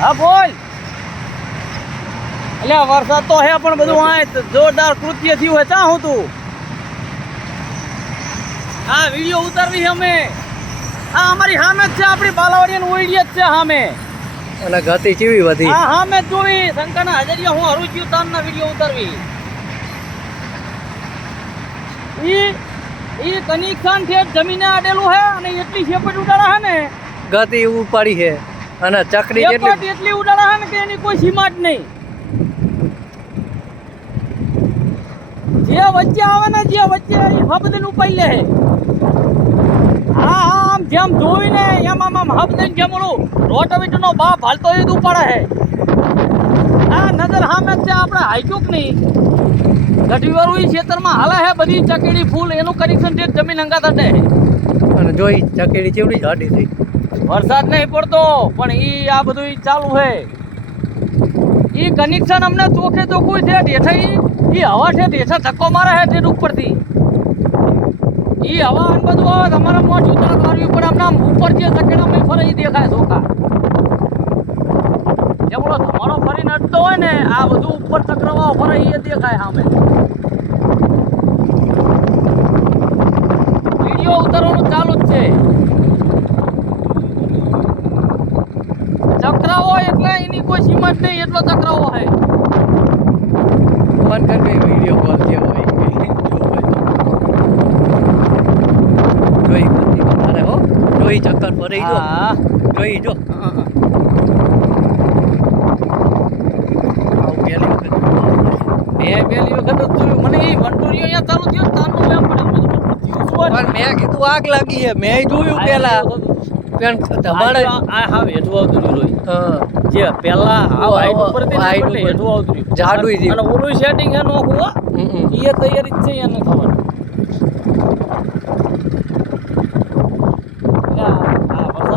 હા બોલ. એટલે વરસાદ તો હે પણ બધું આ જોરદાર કૃત્ય થયું હે ચા હું તું. હા વિડીયો ઉતારવી છે અમે. આ અમારી સામે જ છે, આપણી બાલાવાડીની ઓઈડી જ છે સામે. અને ગતિ કેવી વધી. હા સામે જ જોવી શંકરના હજારિયા હું હરું જ્યું તારના વિડીયો ઉતારવી. ઈ કનેક્શન છે જમીને આડેલું હે અને એટલી શેપટ ઉડાડા હે ને ગતિ ઉપાડી છે અને ચકડી એટલી ઉડાડા હે ને કે એની કોઈ સીમા જ નહીં. જે વચ્ચે આવે ને જે વચ્ચે હબદન ઉપાઈ લે હે. હા આમ જેમ જોઈને એમ આમ હબદન જેમ ઓલું રોટાવેટરનો બાપ હાલતો એ જ ઉપાડે હે. આ નજર સામે જ છે આપણે હાઈચુક નહીં. ગઢીવાળું ઈ ખેતરમાં હાલે હે બધી ચકેડી ફૂલ એનું કનેક્શન છે જમીન હંગાત હટે. અને જોઈ ચકેડી કેવડી જાડી થઈ. વરસાદ નહીં પડતો પણ ઈ આ બધું ચાલુ હે. ઈ કનેક્શન અમને ચોખે ચોખ્ખું છે ઢેઠા ઈ હવા છે ઢેઠા ધક્કો મારે છે ઢેઠ ઉપરથી. ઈ હવા અને બધું આવે તમારે મોઢું તરત મારવી પડે. અમને આમ ઉપર જે ચકેડામાં ફરે ઈ દેખાય ચોખા. જેમ ઓલો ધમાડો ફરીને અડતો હોય ને આ બધું ઉપર ચક્રવાળો ફરે ઈ દેખાય સામે. વિડીયો ઉતારવાનું ચાલુ જ છે. ચક્રાવો એટલે એની કોઈ સીમા જ નહીં એટલો ચક્રાવો છે. ફોન કર કે વિડીયો કોલ કે હોય જોઈ ગતિ વધારે હો. જોઈ ચક્કર ફરી જો. હા જોઈ જો. પહેલી વખત જ જોયું. મને એ વંટોરીઓ અહીંયા ચાલુ થયો તારનું એમ પડ્યું બધું પણ મેં કીધું આગ લાગી છે. મેં જોયું પેલા પણ ધમાડે આ હાવ હેઠું આવતું રહ્યું. હા જે પેલા હાવ હાઈટ ઉપર હતી ને એટલે હેઠું આવતું રહ્યું. જાડું અને ઓલું સેટિંગ હે નોખું હો. એ તૈયારી જ છે એને ખબર.